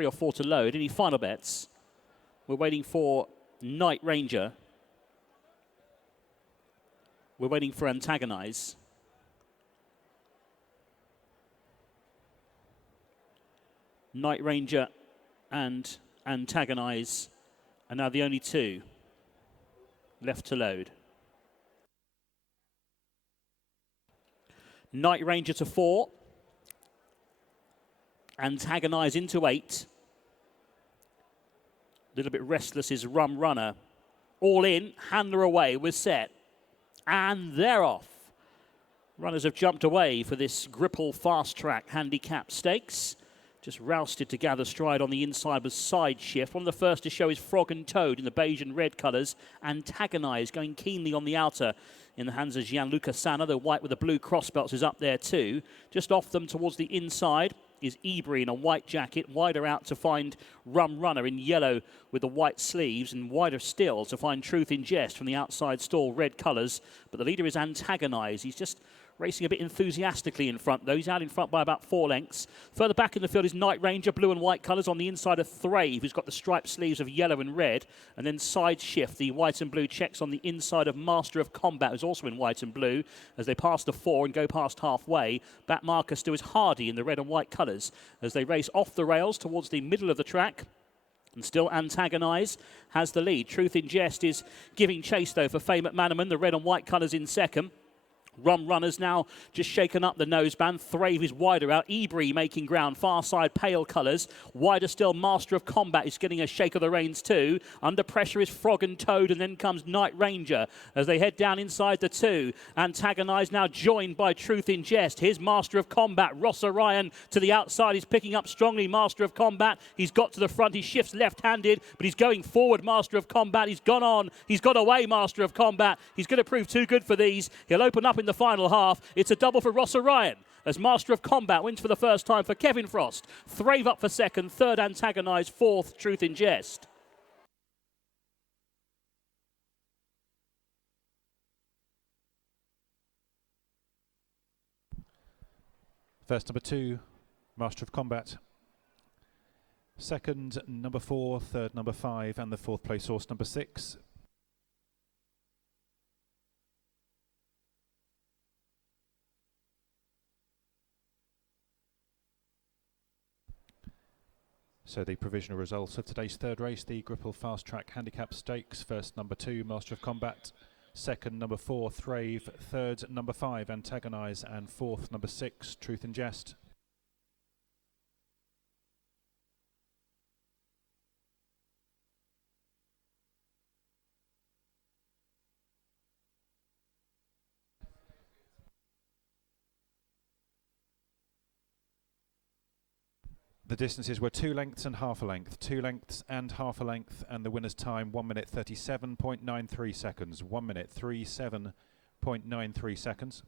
3 or 4 to load. Any final bets? We're waiting for Night Ranger. We're waiting for Antagonize. Night Ranger and Antagonize are now the only two left to load. Night Ranger to 4. Antagonize into 8. A little bit restless is Rum Runner. All in, Handler away, we're set. And they're off. Runners have jumped away for this Gripple Fast Track Handicap Stakes. Just rousted to gather stride on the inside with Side Shift. One of the first to show is Frog and Toad in the beige and red colours. Antagonize going keenly on the outer in the hands of Gianluca Sanna. The white with the blue crossbelts is up there too. Just off them towards the inside is Ebury in a white jacket. Wider out to find Rum Runner in yellow with the white sleeves, and wider still to find Truth in Jest from the outside stall, red colours. But the leader is Antagonize. He's just racing a bit enthusiastically in front, though. He's out in front by about 4 lengths. Further back in the field is Night Ranger, blue and white colours. On the inside of Thrave, who's got the striped sleeves of yellow and red. And then Side Shift, the white and blue checks on the inside of Master of Combat, who's also in white and blue. As they pass the 4 and go past halfway, back marker still is Hardy in the red and white colours. As they race off the rails towards the middle of the track. And still Antagonize has the lead. Truth in Jest is giving chase, though, for Fame at Mannerman, the red and white colours in second. Rum Runner's now just shaken up the noseband. Thrave is wider out. Ebury making ground. Far side, pale colours. Wider still, Master of Combat is getting a shake of the reins too. Under pressure is Frog and Toad, and then comes Night Ranger as they head down inside the 2. Antagonize now joined by Truth in Jest. Here's Master of Combat. Ross Orion to the outside. He's picking up strongly. Master of Combat. He's got to the front. He shifts left-handed, but he's going forward. Master of Combat. He's gone on. He's got away, Master of Combat. He's going to prove too good for these. He'll open up in the final half. It's a double for Ross Orion as Master of Combat wins for the first time for Kevin Frost. Thrave up for second, third Antagonize, fourth Truth in Jest. First, number 2, Master of Combat. Second, number 4, third, number 5, and the 4th place horse, number 6. So the provisional results of today's third race, the Gripple Fast Track Handicap Stakes. First, number 2, Master of Combat. Second, number 4, Thrave. Third, number 5, Antagonize. And fourth, number 6, Truth in Jest. The distances were 2 lengths and half a length, 2 lengths and half a length, and the winner's time 1 minute 37.93 seconds. 1 minute 37.93 seconds.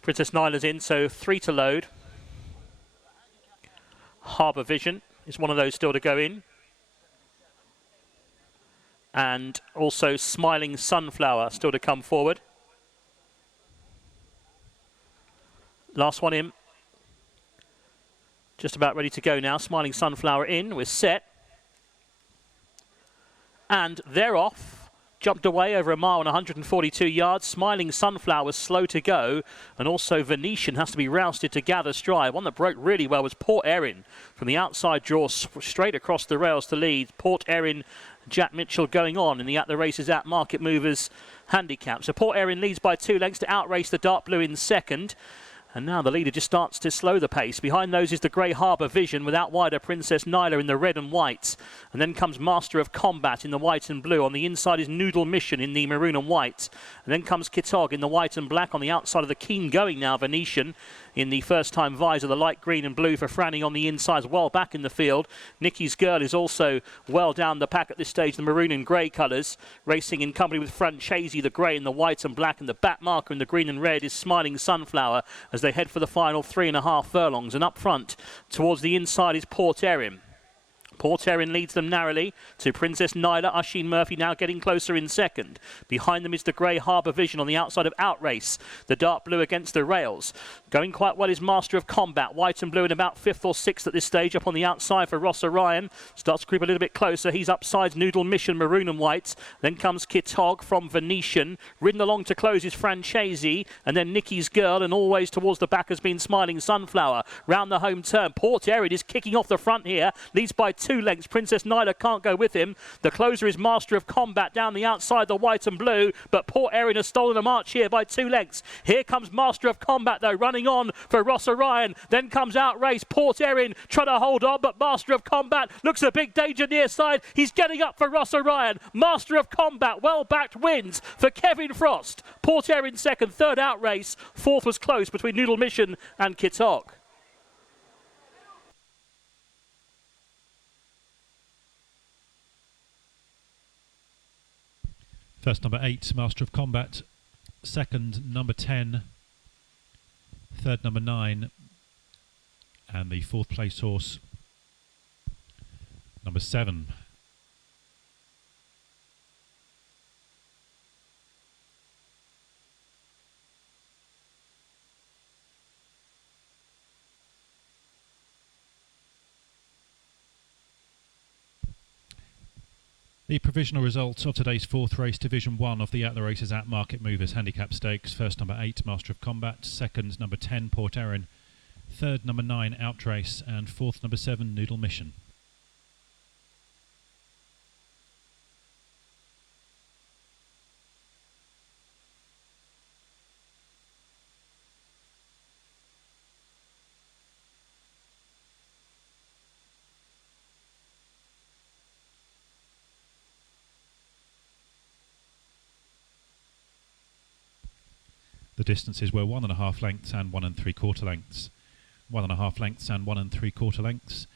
Princess Nyla's in, so 3 to load. Harbour Vision is one of those still to go in. And also Smiling Sunflower still to come forward. Last one in. Just about ready to go now. Smiling Sunflower in. We're set. And they're off. jumped away over a mile and 142 yards. Smiling Sunflower was slow to go, and also Venetian has to be rousted to gather stride. One that broke really well was Port Erin from the outside draw straight across the rails to lead. Port Erin, Jack Mitchell going on in the At the Races at Market Movers handicap. So Port Erin leads by 2 lengths to outrace the Dark Blue in second. And now the leader just starts to slow the pace. Behind those is the Grey Harbour Vision with out wider Princess Nyla in the red and white. And then comes Master of Combat in the white and blue. On the inside is Noodle Mission in the maroon and white. And then comes Kitog in the white and black. On the outside of the keen going now, Venetian in the first time visor, the light green and blue for Franny on the inside, well back in the field. Nicky's Girl is also well down the pack at this stage, the maroon and grey colours, racing in company with Francesi, the grey and the white and black, and the back marker in the green and red is Smiling Sunflower as they head for the final 3.5 furlongs. And up front towards the inside is Port Erin. Port Erin leads them narrowly to Princess Nyla. Usheen Murphy now getting closer in second. Behind them is the Grey Harbour Vision on the outside of Outrace. The dark blue against the rails. Going quite well is Master of Combat. White and blue in about 5th or 6th at this stage. Up on the outside for Ross Orion. Starts to creep a little bit closer. He's upside Noodle Mission, maroon and white. Then comes Kitog from Venetian. Ridden along to close is Francesi. And then Nicky's Girl. And always towards the back has been Smiling Sunflower. Round the home turn. Port Erin is kicking off the front here. Leads by 2 lengths. Princess Nyla can't go with him. The closer is Master of Combat down the outside, the white and blue, but Port Erin has stolen a march here by 2 lengths. Here comes Master of Combat though, running on for Ross Orion. Then comes Outrace. Port Erin trying to hold on, but Master of Combat looks a big danger near side. He's getting up for Ross Orion. Master of Combat, well backed, wins for Kevin Frost. Port Erin second, third Outrace. Fourth was close between Noodle Mission and Kitog. First, number 8, Master of Combat. Second, number 10. Third, number 9. And the 4th place horse, number 7. The provisional result of today's 4th race, Division 1 of the At the Races at Market Movers Handicap Stakes. First, number 8, Master of Combat. Second, number 10, Port Erin. Third, number 9, Outrace. And 4th, number 7, Noodle Mission. The distances were 1.5 lengths and 1 3/4 lengths. 1.5 lengths and 1 3/4 lengths.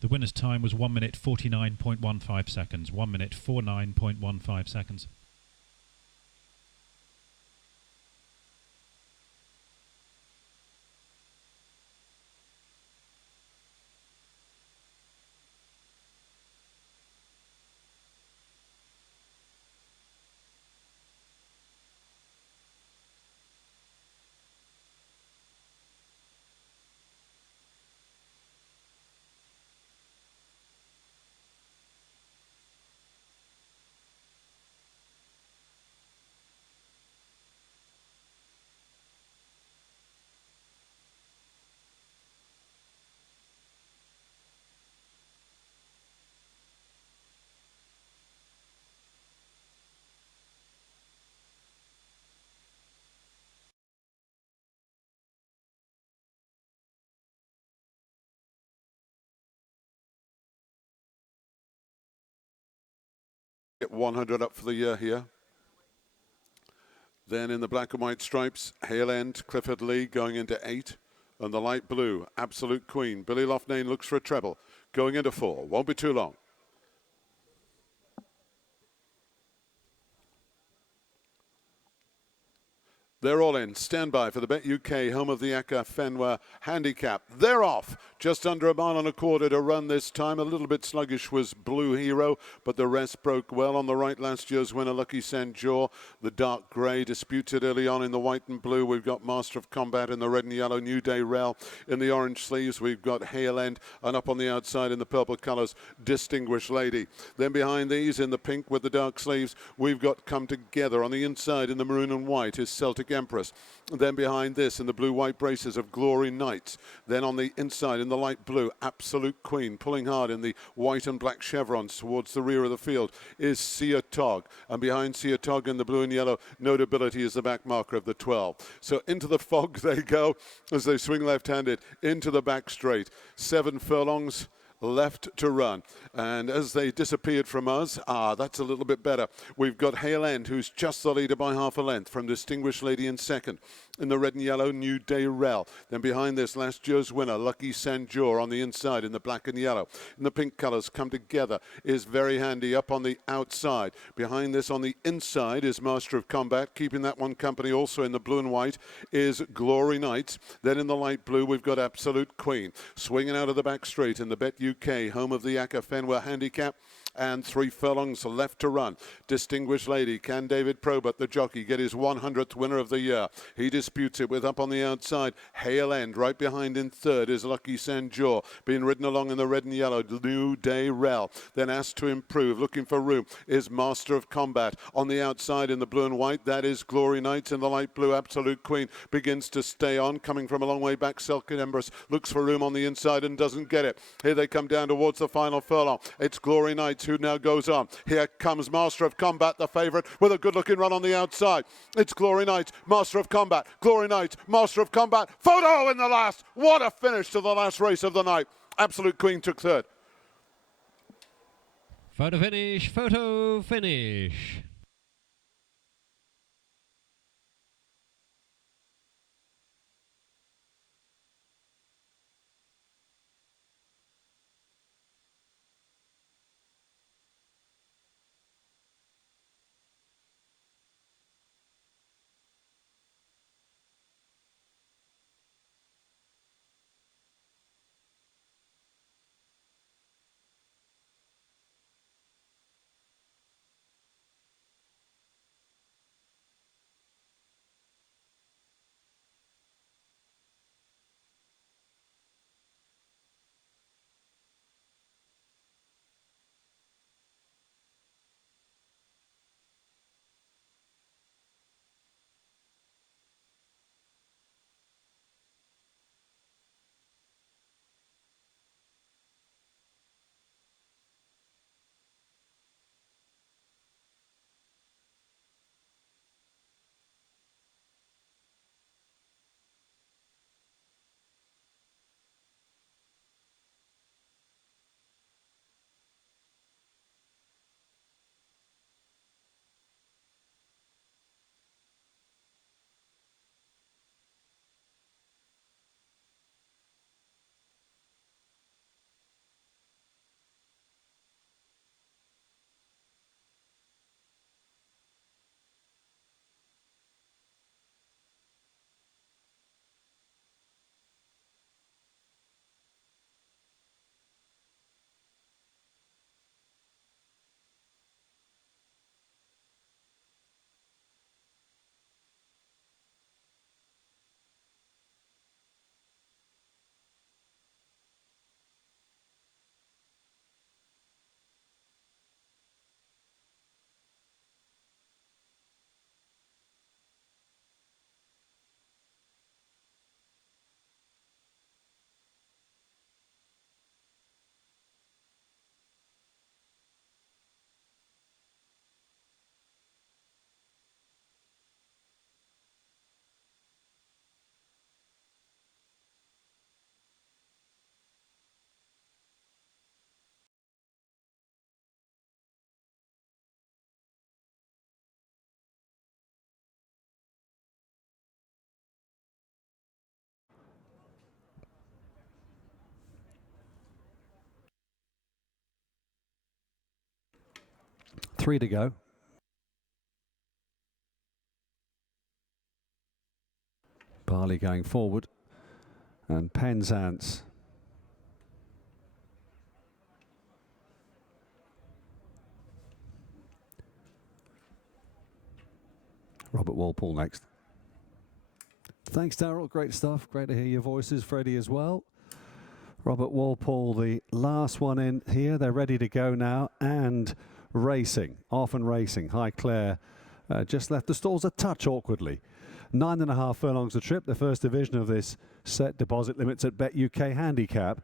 The winner's time was 1 minute 49.15 seconds. 1 minute 49.15 seconds. Get 100 up for the year here. Then in the black and white stripes, Hale End, Clifford Lee going into 8. And the light blue, Absolute Queen. Billy Loughnane looks for a treble. Going into 4. Won't be too long. They're all in. Stand by for the Bet UK, home of the ACCA Fenwa Handicap. They're off. Just under a mile and a quarter to run this time. A little bit sluggish was Blue Hero, but the rest broke well. On the right, last year's winner, Lucky Sanjor. The dark grey disputed early on in the white and blue. We've got Master of Combat in the red and yellow. New Day Rel in the orange sleeves. We've got Hale End, and up on the outside in the purple colours, Distinguished Lady. Then behind these in the pink with the dark sleeves, we've got Come Together. On the inside in the maroon and white is Celtic Empress. Then behind this in the blue-white braces of Glory Knights. Then on the inside in the light blue, Absolute Queen. Pulling hard in the white and black chevrons towards the rear of the field is Sia Tog. And behind Sia Tog in the blue and yellow, Notability is the back marker of the 12. So into the fog they go as they swing left-handed into the back straight. 7 furlongs left to run, and as they disappeared from us, that's a little bit better. We've got Hale End, who's just the leader by half a length from Distinguished Lady in second. In the red and yellow, New Day Rel. Then behind this, last year's winner, Lucky Sanjor on the inside in the black and yellow. In the pink colours, Come Together is Very Handy up on the outside. Behind this on the inside is Master of Combat. Keeping that one company also in the blue and white is Glory Knights. Then in the light blue, we've got Absolute Queen. Swinging out of the back straight in the Bet UK, home of the ACCA Fenwa Handicap. And 3 furlongs left to run. Distinguished Lady. Can David Probert, the jockey, get his 100th winner of the year? He disputes it with up on the outside Hale End. Right behind in third is Lucky Sanjor, being ridden along in the red and yellow, New Day Rel. Then Asked to Improve, looking for room, is Master of Combat. On the outside in the blue and white, that is Glory Knights. In the light blue, Absolute Queen begins to stay on. Coming from a long way back, Celtic Empress looks for room on the inside and doesn't get it. Here they come down towards the final furlong. It's Glory Knights who now goes on. Here comes Master of Combat, the favourite, with a good-looking run on the outside. It's Glory Knights, Master of Combat, Glory Knights, Master of Combat. Photo in the last. What a finish to the last race of the night. Absolute Queen took third. Photo finish, photo finish. Three to go. Barley going forward, and Penzance. Robert Walpole next. Thanks, Darrell. Great stuff. Great to hear your voices, Freddie, as well. Robert Walpole, the last one in here. They're ready to go now and racing. Off and racing. Highclere just left the stalls a touch awkwardly. 9.5 furlongs a trip, the first division of this set. Deposit limits at Bet UK Handicap.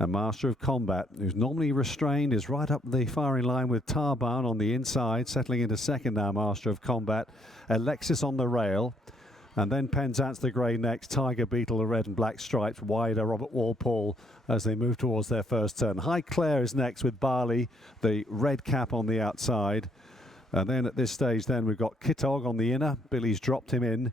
And Master of Combat, who's normally restrained, is right up the firing line with Tarbarn on the inside, settling into second now, Master of Combat. Alexis on the rail. And then Penzance the grey next, Tiger Beetle the red and black stripes, wider Robert Walpole as they move towards their first turn. Highclere is next with Barley, the red cap on the outside. And then at this stage then we've got Kitog on the inner, Billy's dropped him in.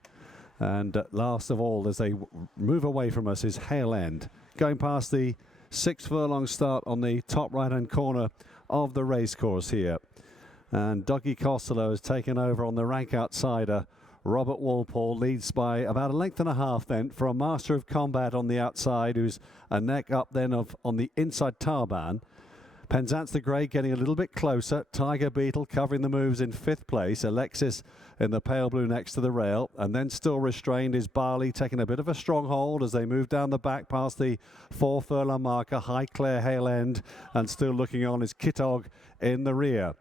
And last of all, as they move away from us, is Hale End. Going past the 6 furlong start on the top right-hand corner of the racecourse here. And Dougie Costello has taken over on the rank outsider. Robert Walpole leads by about 1.5 lengths then for a Master of Combat on the outside, who's a neck up then on the inside Tarban. Penzance the Grey getting a little bit closer. Tiger Beetle covering the moves in 5th place. Alexis in the pale blue next to the rail. And then still restrained is Barley, taking a bit of a stronghold as they move down the back past the 4 furlong marker. Highclere, Hale End, and still looking on is Kitog in the rear.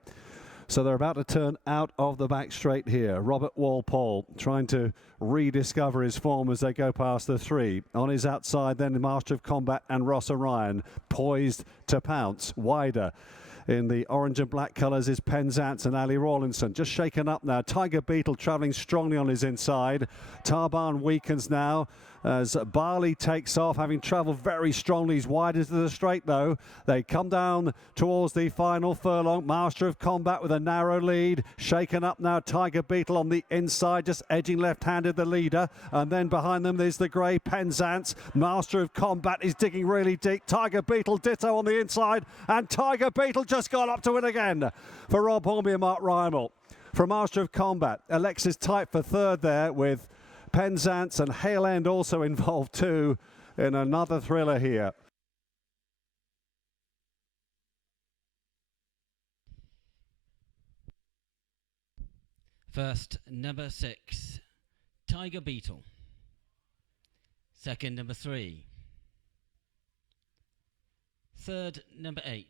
So they're about to turn out of the back straight here. Robert Walpole trying to rediscover his form as they go past the 3. On his outside then the Master of Combat and Ross Orion, poised to pounce. Wider in the orange and black colours is Penzance and Ali Rawlinson. Just shaken up now. Tiger Beetle travelling strongly on his inside. Tarbarn weakens now as Barley takes off, having travelled very strongly. He's wide into the straight though. They come down towards the final furlong. Master of Combat with a narrow lead. Shaken up now. Tiger Beetle on the inside, just edging left-handed the leader. And then behind them there's the grey Penzance. Master of Combat is digging really deep. Tiger Beetle ditto on the inside. And Tiger Beetle just got up to it again for Rob Hornby and Mark Rymel. For Master of Combat, Alexis tight for third there with Penzance and Hale End also involved too in another thriller here. First, number 6, Tiger Beetle. Second, number 3. Third, number 8.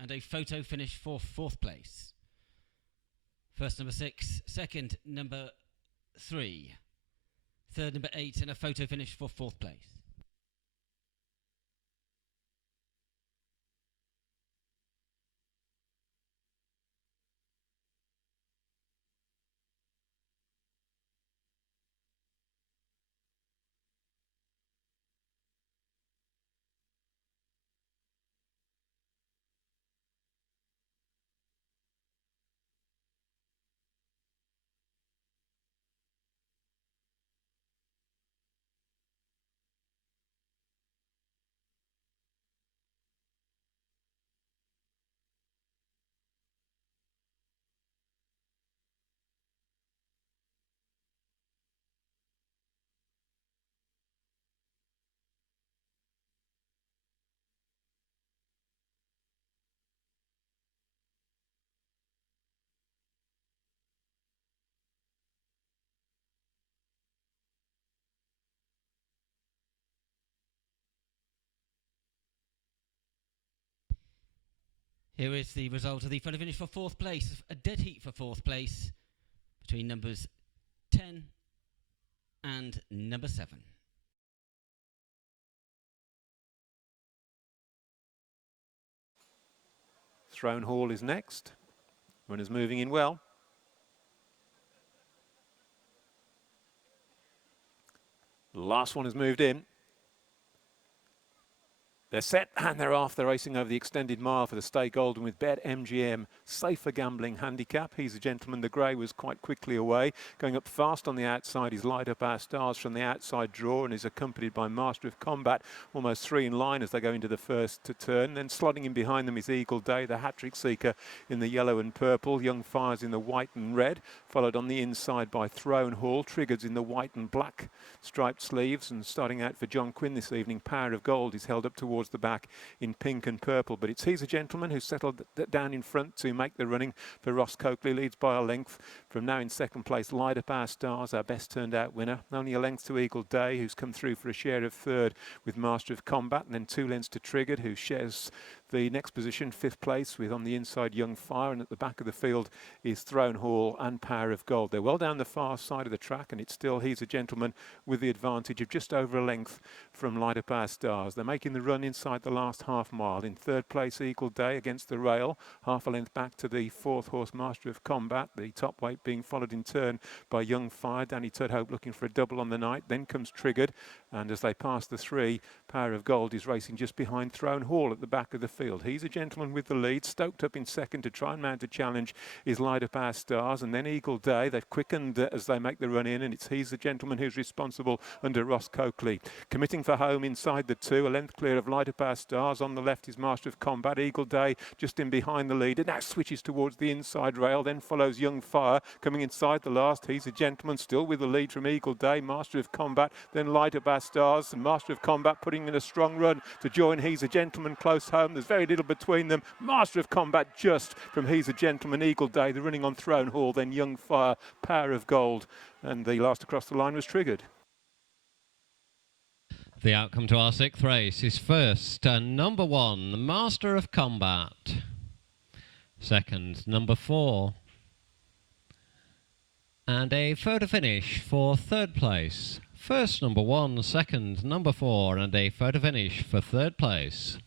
And a photo finish for 4th place. First, number 6. Second, number 3. Third, number 8, and a photo finish for 4th place. Here is the result of the photo finish for 4th place. A dead heat for 4th place between numbers 10 and number 7. Throne Hall is next. Runners moving in well. The last one has moved in. They're set and they're off. They're racing over the extended mile for the Stay Golden with BetMGM Safer Gambling Handicap. He's a Gentleman. The grey was quite quickly away. Going up fast on the outside is Light Up Our Stars from the outside draw and is accompanied by Master of Combat. Almost 3 in line as they go into the first turn. Then slotting in behind them is Eagle Day, the hat-trick seeker in the yellow and purple. Young Fires in the white and red. Followed on the inside by Throne Hall. Triggered's in the white and black striped sleeves. And starting out for John Quinn this evening, Power of Gold is held up towards the back in pink and purple, but He's a Gentleman who's settled down in front to make the running for Ross Coakley. Leads by a length. From now in second place, Light Up Our Stars, our best turned out winner. Only a length to Eagle Day, who's come through for a share of third with Master of Combat, and then 2 lengths to Triggered, who shares the next position, 5th place, with on the inside Young Fire, and at the back of the field is Throne Hall and Power of Gold. They're well down the far side of the track, and it's still He's a Gentleman with the advantage of just over a length from Light Up Our Stars. They're making the run inside the last half mile. In third place, Eagle Day against the rail, half a length back to the 4th horse, Master of Combat, the top weight being followed in turn by Young Fire. Danny Tudhope looking for a double on the night. Then comes Triggered, and as they pass the 3, Power of Gold is racing just behind Throne Hall at the back of the field. He's a Gentleman with the lead. Stoked up in second to try and mount a challenge is Light Up Our Stars, and then Eagle Day. They've quickened as they make the run in, and it's He's a Gentleman who's responsible under Ross Coakley. Committing for home inside the 2, a length clear of Light Up Our Stars. On the left is Master of Combat. Eagle Day just in behind the leader. Now switches towards the inside rail, then follows Young Fire coming inside the last. He's a Gentleman still with the lead from Eagle Day. Master of Combat, then Light Up Our Stars, and Master of Combat putting in a strong run to join He's a Gentleman close home. There's very little between them. Master of Combat just from He's a Gentleman. Eagle Day, the running on Throne Hall, then Young Fire, Power of Gold, and the last across the line was Triggered. The outcome to our 6th race is first, number 1, Master of Combat. Second, number 4. And a photo finish for 3rd place. First, number 1, second, number 4, and a photo finish for 3rd place.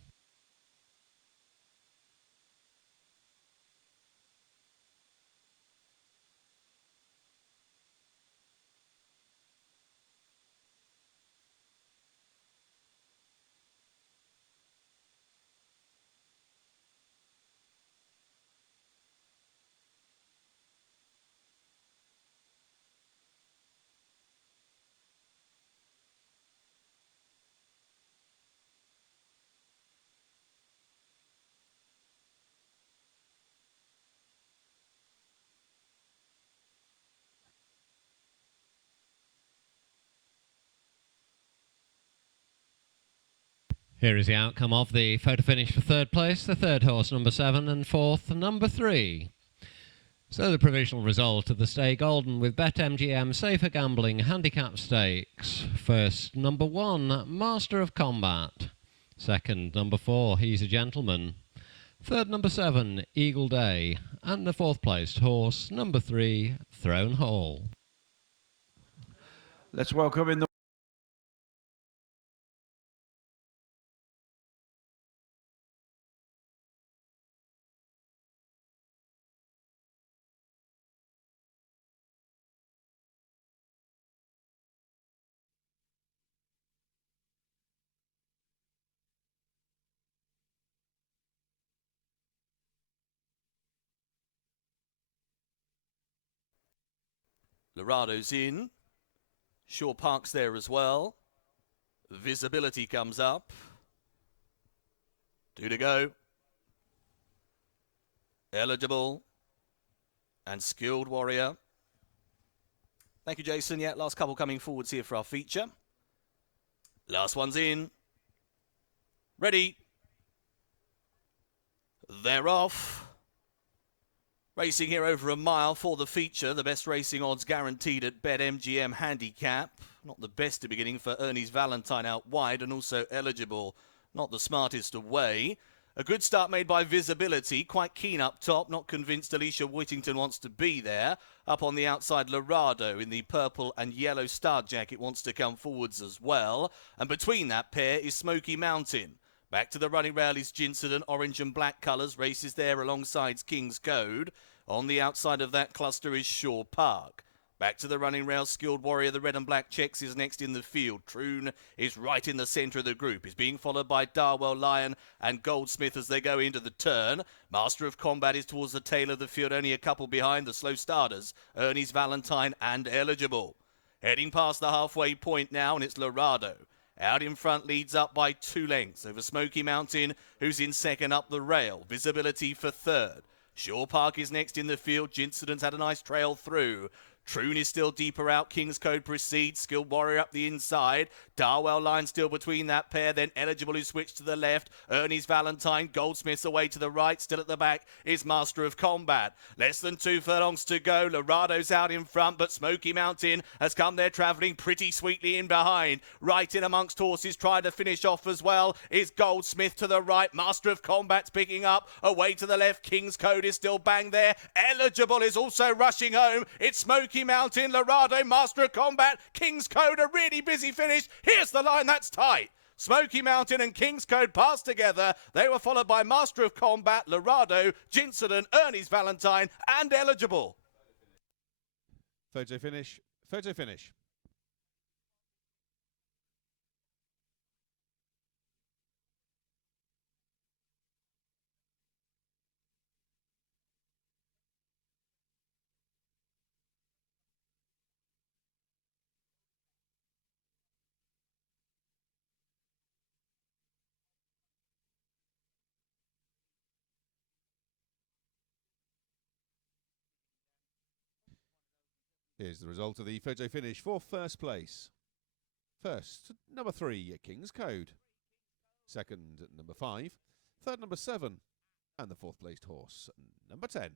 Here is the outcome of the photo finish for 3rd place, the 3rd horse, number 7, and 4th, number 3. So the provisional result of the Stay Golden with BetMGM Safer Gambling Handicap Stakes. First, number 1, Master of Combat. Second, number 4, He's a Gentleman. Third, number 7, Eagle Day. And the 4th placed horse, number 3, Throne Hall. Let's welcome in the Larado's in. Shaw Park's there as well. Visibility comes up. 2 to go. Eligible. And Skilled Warrior. Thank you, Jason. Yeah, last couple coming forwards here for our feature. Last one's in. Ready. They're off. Racing here over a mile for the feature. The best racing odds guaranteed at BetMGM Handicap. Not the best at beginning for Ernie's Valentine out wide, and also Eligible. Not the smartest away. A good start made by Visibility. Quite keen up top. Not convinced Alicia Whittington wants to be there. Up on the outside, Larado in the purple and yellow star jacket wants to come forwards as well. And between that pair is Smoky Mountain. Back to the running rail is Jinsedon, orange and black colours. Races there alongside King's Code. On the outside of that cluster is Shaw Park. Back to the running rail, Skilled Warrior, the red and black checks, is next in the field. Troon is right in the centre of the group. He's being followed by Darwell Lion and Goldsmith as they go into the turn. Master of Combat is towards the tail of the field, only a couple behind the slow starters, Ernie's Valentine and Eligible. Heading past the halfway point now, and it's Lorado. Out in front, leads up by 2 lengths over Smoky Mountain, who's in second up the rail. Visibility for third. Shore Park is next in the field. Gincident's had a nice trail through. Troon is still deeper out. King's Code proceeds. Skilled Warrior up the inside. Darwell Line still between that pair. Then Eligible, who switched to the left. Ernie's Valentine. Goldsmith's away to the right. Still at the back is Master of Combat. Less than 2 furlongs to go. Lorado's out in front, but Smoky Mountain has come there travelling pretty sweetly in behind. Right in amongst horses, trying to finish off as well is Goldsmith to the right. Master of Combat's picking up. Away to the left. King's Code is still bang there. Eligible is also rushing home. It's Smoky Mountain, Lorado, Master of Combat, King's Code, a really busy finish. Here's the line, that's tight. Smoky Mountain and King's Code passed together. They were followed by Master of Combat, Lorado, Gincident, Ernie's Valentine, and Eligible. Photo finish. Photo finish. Here's the result of the photo finish for first place. First, number 3, King's Code. Second, number 5. Third, number 7. And the fourth placed horse, number 10.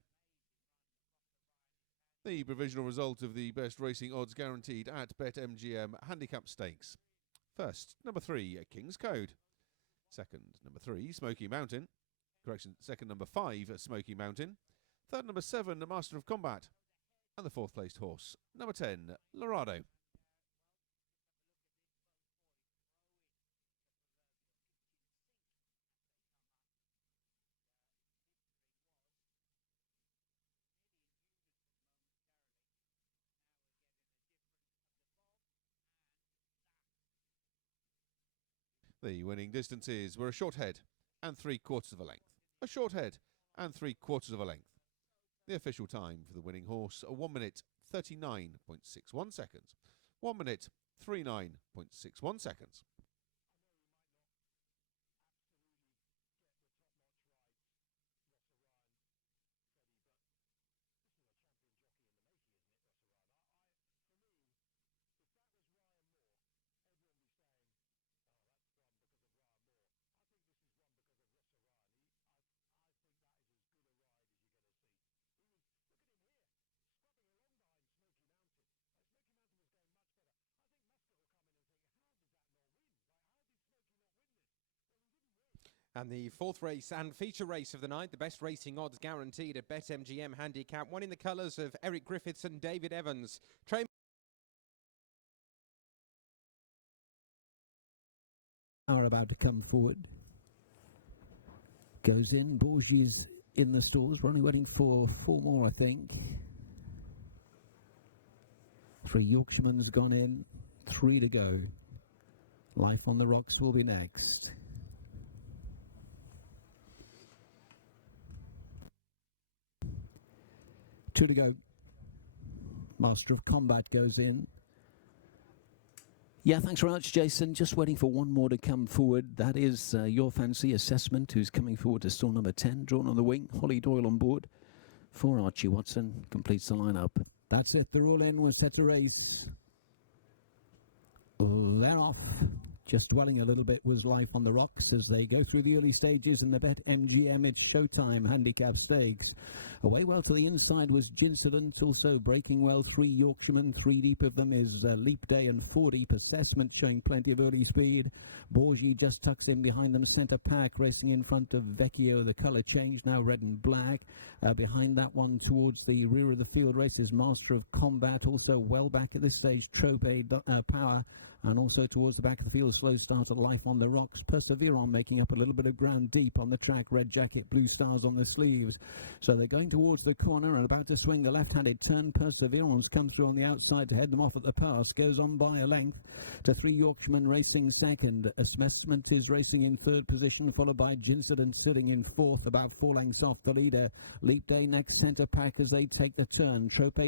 The provisional result of the best racing odds guaranteed at BetMGM Handicap Stakes. First, number 3, King's Code. Second, number 3, Smoky Mountain. Correction, second, number 5, Smoky Mountain. Third, number 7, Master of Combat. And the fourth placed horse, number 10, Lorado. The winning distances were a short head and 3/4 of a length. A short head and 3/4 of a length. The official time for the winning horse, 1 minute 39.61 seconds. 1 minute 39.61 seconds. And the fourth race and feature race of the night, the best racing odds guaranteed at BetMGM Handicap, one in the colours of Eric Griffiths and David Evans. Are about to come forward. Goes in. Bourgie's in the stalls. We're only waiting for 4 more, I think. 3 Yorkshiremen's gone in. 3 to go. Life on the Rocks will be next. Two to go. Master of Combat goes in. Yeah, thanks very much, Jason. Just waiting for 1 more to come forward. That is Your Fancy Assessment, who's coming forward to stall number 10, drawn on the wing. Holly Doyle on board for Archie Watson. Completes the lineup. That's it. They're all in. We're set to race. They're off. Just dwelling a little bit was Life on the Rocks as they go through the early stages in the BetMGM It's Showtime Handicap Stakes. Away well to the inside was Gincident, also breaking well 3 Yorkshiremen. 3 deep of them is Leap Day and 4 deep Assessment, showing plenty of early speed. Bourgie just tucks in behind them. Centre Pack racing in front of Vecchio. The colour changed, now red and black. Behind that one towards the rear of the field races Master of Combat, also well back at this stage Trope Power. And also towards the back of the field, slow start of Life on the Rocks. Perseverance making up a little bit of ground deep on the track. Red jacket, blue stars on the sleeves. So they're going towards the corner and about to swing the left-handed turn. Perseverance comes through on the outside to head them off at the pass. Goes on by a length to 3 Yorkshiremen racing second. Assessment is racing in third position, followed by Gincident sitting in fourth, about 4 lengths off the leader. Leap Day next centre pack as they take the turn. Trope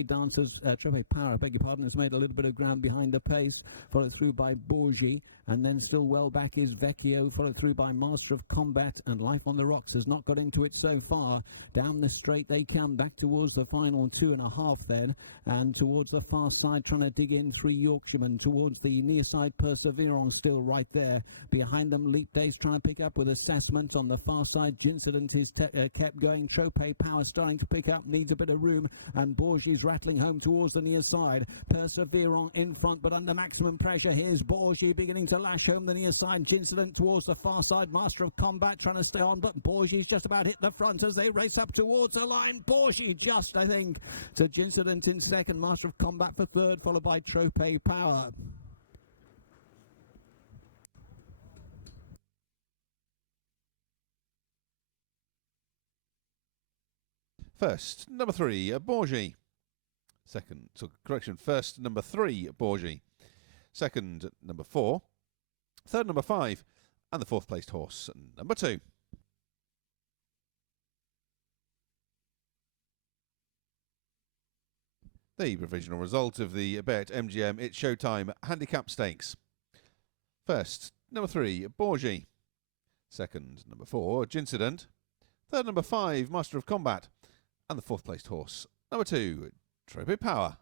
Power, beg your pardon, has made a little bit of ground behind the pace, followed through by Borgi, and then still well back is Vecchio, followed through by Master of Combat, and Life on the Rocks has not got into it so far. Down the straight they come, back towards the final 2.5 then, and towards the far side trying to dig in 3 Yorkshiremen, towards the near side Perseverance still right there. Behind them Leap Day's trying to pick up with Assessment. On the far side Gincident is kept going. Trope Power starting to pick up, needs a bit of room, and Borgi's rattling home towards the near side. Perseverance in front but under maximum pressure. Here's Borgi beginning to lash home the near side. Gincident towards the far side. Master of Combat trying to stay on, but Borgi's just about hit the front as they race up towards the line. Borgi just, I think, to Gincident in second. Master of Combat for third, followed by Trope Power. First, number 3, Borgi. Second, first, number 3, Borgi. Second, number 4. Third, number 5. And the 4th placed horse, number 2. The provisional result of the Bet MGM It's Showtime Handicap Stakes. First, number 3, Borgi. Second, number 4, Gincident. Third, number 5, Master of Combat. And the 4th placed horse, number 2, Trope Power.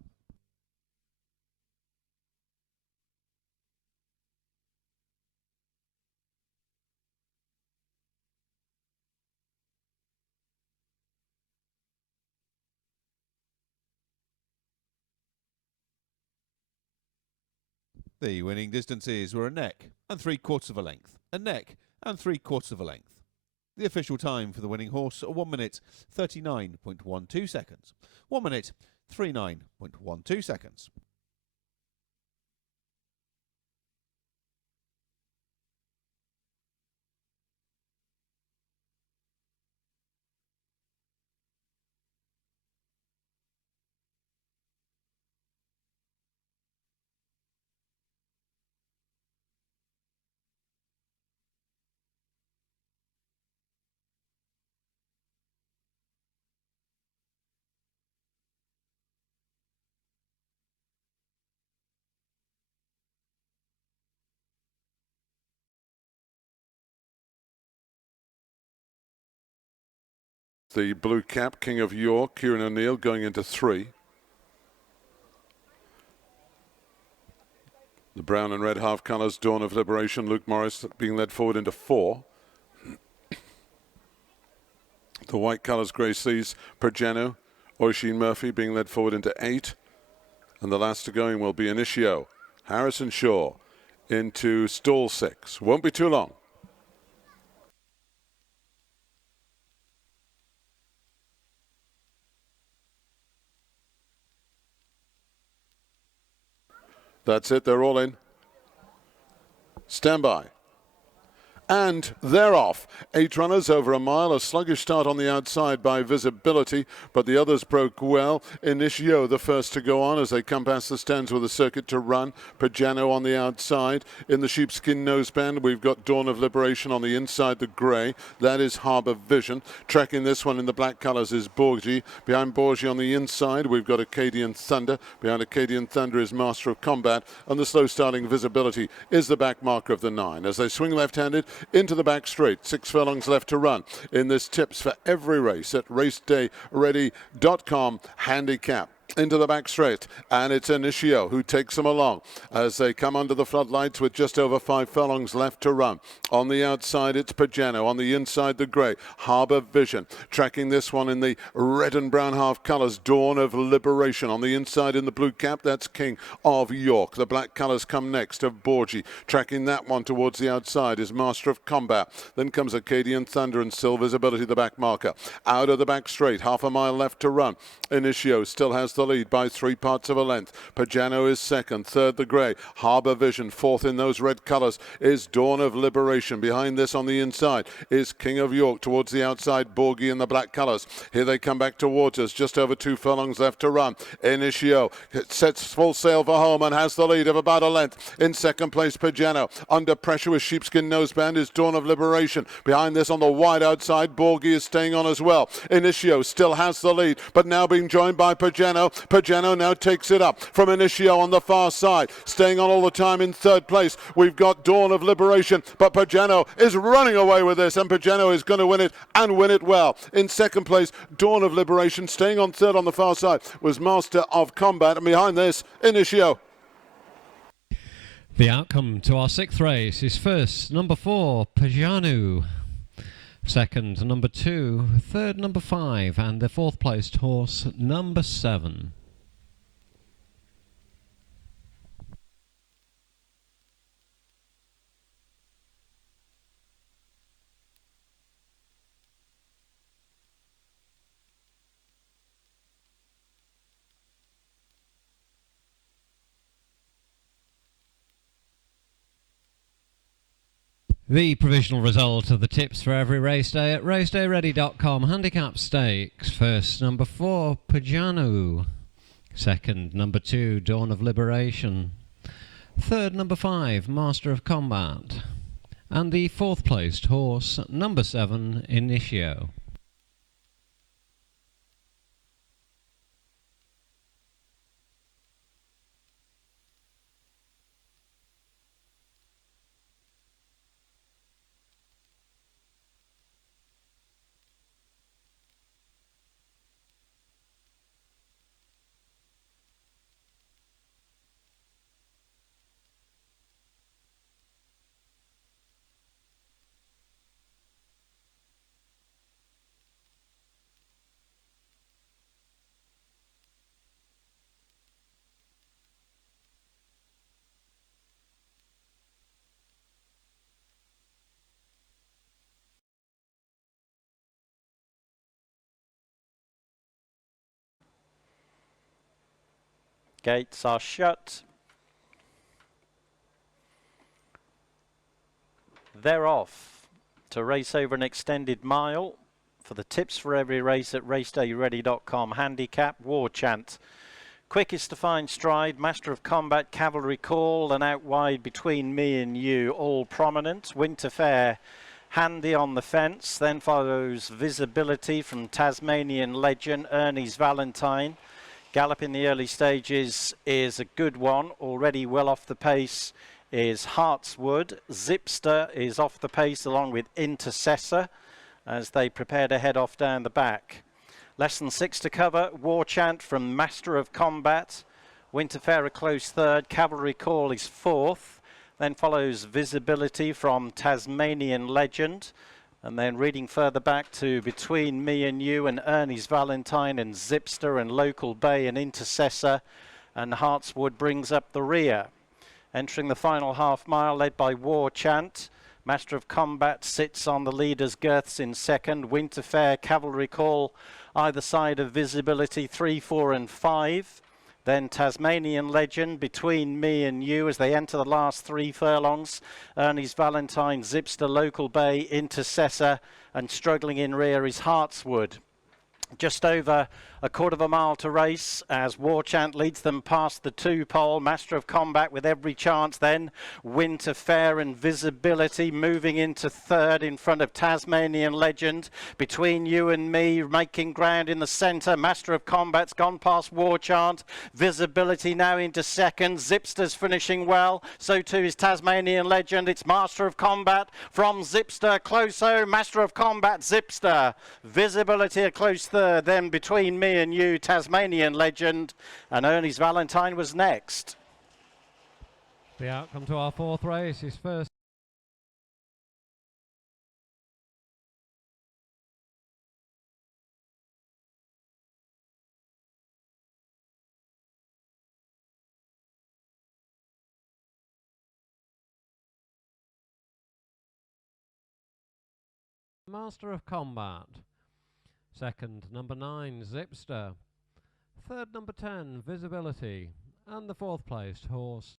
The winning distances were a neck and 3/4 of a length, a neck and 3/4 of a length. The official time for the winning horse, 1 minute 39.12 seconds. 1 minute 39.12 seconds. The blue cap, King of York, Kieran O'Neill going into 3. The brown and red half colours, Dawn of Liberation, Luke Morris being led forward into 4. The white colours, Grey Seas, Pergeno, Oisin Murphy being led forward into 8. And the last to going will be Initio, Harrison Shaw into stall 6. Won't be too long. That's it, they're all in. Stand by. And they're off. 8 runners over a mile. A sluggish start on the outside by Visibility, but the others broke well. Initio, the first to go on as they come past the stands with a circuit to run. Pergeno on the outside. In the sheepskin noseband, we've got Dawn of Liberation on the inside, the grey. That is Harbour Vision. Tracking this one in the black colours is Borgi. Behind Borgi on the inside, we've got Acadian Thunder. Behind Acadian Thunder is Master of Combat. And the slow starting Visibility is the back marker of the 9. As they swing left-handed, into the back straight. 6 furlongs left to run in this tips for every race at racedayready.com handicap. Into the back straight, and it's Initio who takes them along as they come under the floodlights with just over 5 furlongs left to run. On the outside, it's Pergeno. On the inside, the grey, Harbour Vision. Tracking this one in the red and brown half colours, Dawn of Liberation. On the inside, in the blue cap, that's King of York. The black colours come next of Borgi. Tracking that one towards the outside is Master of Combat. Then comes Acadian Thunder and still Visibility, the back marker. Out of the back straight, half a mile left to run. Initio still has the the lead by 3 parts of a length. Pajano is second, third the grey. Harbour Vision, fourth in those red colours is Dawn of Liberation. Behind this on the inside is King of York. Towards the outside, Borgie in the black colours. Here they come back towards us. Just over 2 furlongs left to run. Initio sets full sail for home and has the lead of about a length. In second place, Pajano. Under pressure with Sheepskin Noseband is Dawn of Liberation. Behind this on the wide outside, Borgie is staying on as well. Initio still has the lead, but now being joined by Pajano. Pajano now takes it up from Initio on the far side. Staying on all the time in third place, we've got Dawn of Liberation, but Pajano is running away with this, and Pajano is going to win it and win it well. In second place, Dawn of Liberation. Staying on third on the far side was Master of Combat, and behind this, Initio. The outcome to our 6th race is first, number 4, Pajano. Second, number 2. Third, number 5. And the 4th placed horse, number 7. The provisional result of the tips for every race day at racedayready.com. Handicap Stakes. First, number 4, Pajano. Second, number 2, Dawn of Liberation. Third, number 5, Master of Combat. And the 4th placed horse, number 7, Initio. Gates are shut. They're off to race over an extended mile for the tips for every race at racedayready.com. Handicap, War Chant. Quickest to find stride, Master of Combat, Cavalry Call, and out wide Between Me and You, all prominent. Winter Fair, handy on the fence. Then follows Visibility from Tasmanian Legend, Ernie's Valentine. Gallop in the early stages is a good one. Already well off the pace is Heartswood. Zipster is off the pace along with Intercessor as they prepare to head off down the back. Less than 6 to cover. War Chant from Master of Combat. Winter Fair a close third. Cavalry Call is 4th. Then follows Visibility from Tasmanian Legend. And then reading further back to Between Me and You and Ernie's Valentine and Zipster and Local Bay and Intercessor. And Heartswood brings up the rear. Entering the final half mile led by War Chant. Master of Combat sits on the leader's girths in second. Winter Fair, Cavalry Call either side of Visibility 3, 4 and 5. Then Tasmanian Legend, Between Me and You as they enter the last 3 furlongs. Ernie's Valentine, Zipster, Local Bay, Intercessor, and struggling in rear is Heartswood. Just over a quarter of a mile to race as War Chant leads them past the 2 pole. Master of Combat with every chance then. Winter Fair and Visibility moving into third in front of Tasmanian Legend. Between You and Me making ground in the centre. Master of Combat's gone past War Chant. Visibility now into second. Zipster's finishing well. So too is Tasmanian Legend. It's Master of Combat from Zipster. Close-o. Master of Combat, Zipster. Visibility a close third. Then Between Me and You, Tasmanian Legend, and Ernie's Valentine was next. The outcome to our 4th race is first. Master of Combat. Second, number 9, Zipster. third number 10, Visibility, and the fourth placed horse.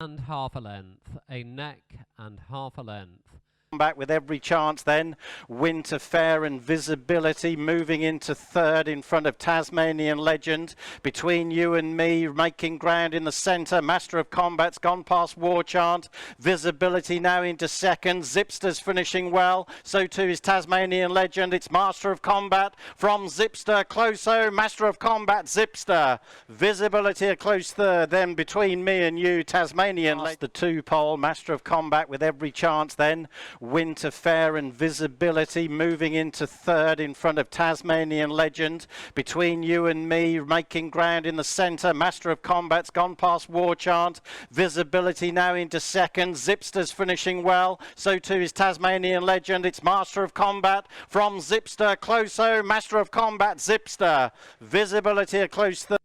And half a length, a neck and half a length. Back with every chance then. Winter Fair and Visibility moving into third in front of Tasmanian Legend. Between You and Me, making ground in the centre. Master of Combat's gone past War Chant. Visibility now into second. Zipster's finishing well. So too is Tasmanian Legend. It's Master of Combat from Zipster. Closo, Master of Combat, Zipster. Visibility a close third. Then Between Me and You, Tasmanian Legend. The two pole. Master of Combat with every chance then. Winter Fair and Visibility moving into third in front of Tasmanian Legend. Between You and Me, making ground in the centre. Master of Combat's gone past War Chant. Visibility now into second. Zipster's finishing well. So too is Tasmanian Legend. It's Master of Combat from Zipster. Closo, Master of Combat, Zipster. Visibility a close third.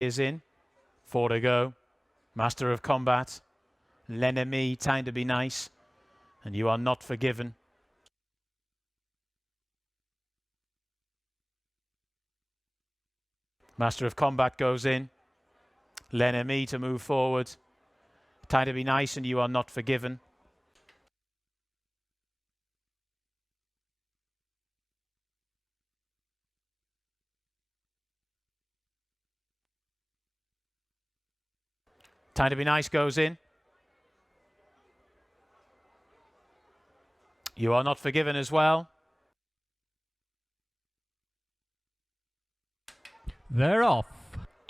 Is in. 4 to go. Master of Combat. L'Ennemi, Time to Be Nice. And You Are Not Forgiven. Master of Combat goes in. L'Ennemi to move forward. Time to Be Nice and You Are Not Forgiven. Time to Be Nice goes in. You Are Not Forgiven as well. They're off.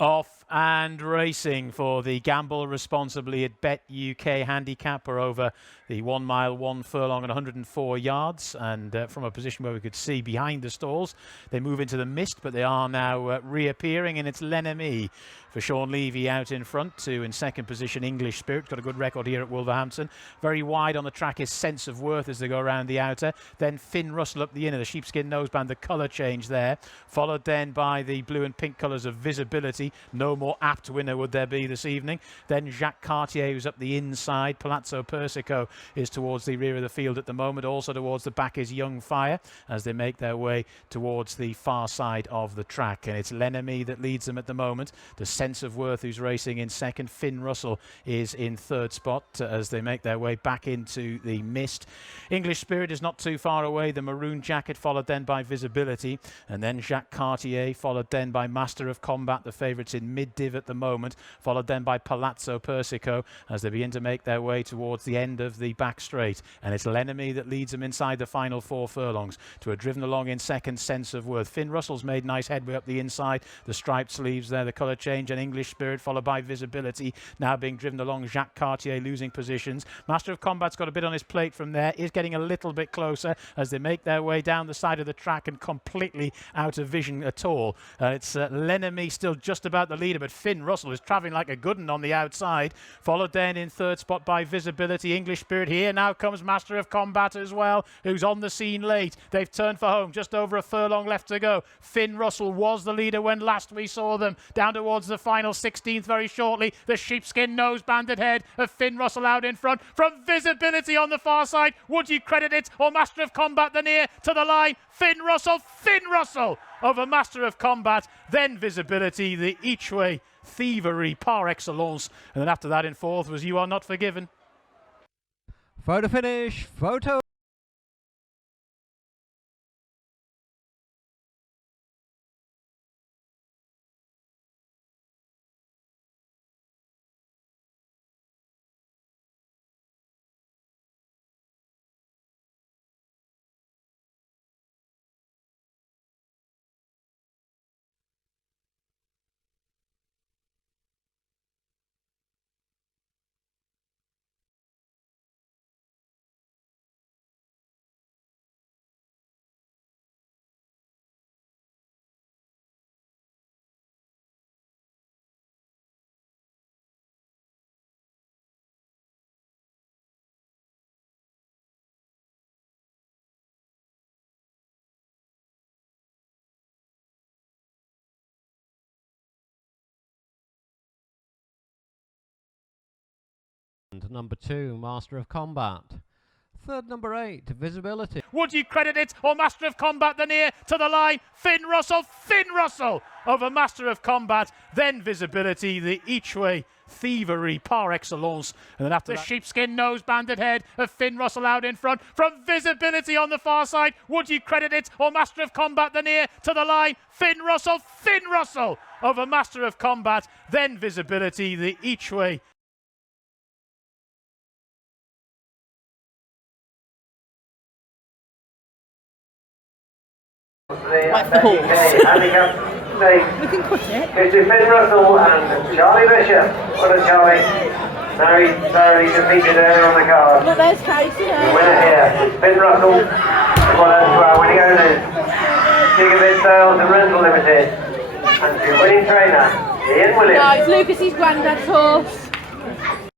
Off and racing for the Gamble Responsibly at Bet UK handicap are over the 1 mile, 1 furlong and 104 yards. And from a position where we could see behind the stalls, they move into the mist, but they are now reappearing. And it's L'Ennemi for Sean Levy out in front. To in second position, English Spirit. Got a good record here at Wolverhampton. Very wide on the track is Sense of Worth as they go around the outer. Then Finn Russell up the inner. The sheepskin noseband, the colour change there. Followed then by the blue and pink colours of Visibility. No more apt winner would there be this evening. Then Jacques Cartier, who's up the inside. Palazzo Persico is towards the rear of the field at the moment. Also towards the back is Young Fire as they make their way towards the far side of the track. And it's L'Ennemi that leads them at the moment. The Sense of Worth who's racing in second. Finn Russell is in third spot as they make their way back into the mist. English Spirit is not too far away. The Maroon Jacket followed then by Visibility. And then Jacques Cartier followed then by Master of Combat, the favourites in mid-div at the moment, followed then by Palazzo Persico as they begin to make their way towards the end of the back straight. And it's L'Ennemi that leads them inside the final 4 furlongs. To a driven along in second, Sense of Worth. Finn Russell's made nice headway up the inside. The striped sleeves there, the colour change, and English Spirit followed by Visibility. Now being driven along, Jacques Cartier losing positions. Master of Combat's got a bit on his plate from there. Is getting a little bit closer as they make their way down the side of the track and completely out of vision at all. It's L'Ennemi still just about the leader, but Finn Russell is travelling like a good one on the outside. Followed then in third spot by Visibility. English Spirit here. Now comes Master of Combat as well, who's on the scene late. They've turned for home. Just over a furlong left to go. Finn Russell was the leader when last we saw them. Down towards the final 16th very shortly. The sheepskin nose banded head of Finn Russell out in front. From Visibility on the far side. Would you credit it? Or Master of Combat the near to the line. Finn Russell over Master of Combat. Then Visibility, the each way thievery par excellence. And then after that in fourth was You Are Not Forgiven. Photo finish, photo. Number 2, Master of Combat. Third, number 8, Visibility. Would you credit it, or Master of Combat, the near to the line? Finn Russell over Master of Combat, then Visibility, the each-way thievery par excellence. And then after the sheepskin nose banded head of Finn Russell out in front from Visibility on the far side. Would you credit it, or Master of Combat, the near to the line? Finn Russell over Master of Combat, then Visibility, the each-way. Like the horse. We can cut it. Mr. Finn Russell and Charlie Bishop. What a Charlie. Narrowly defeated there on the card. Look, there's Casey there. The winner here, Finn Russell. Well, to our winning owners, Gigabit Sales and Rental Limited. And the winning trainer, Ian Williams. No, it's Lucas's granddad's horse.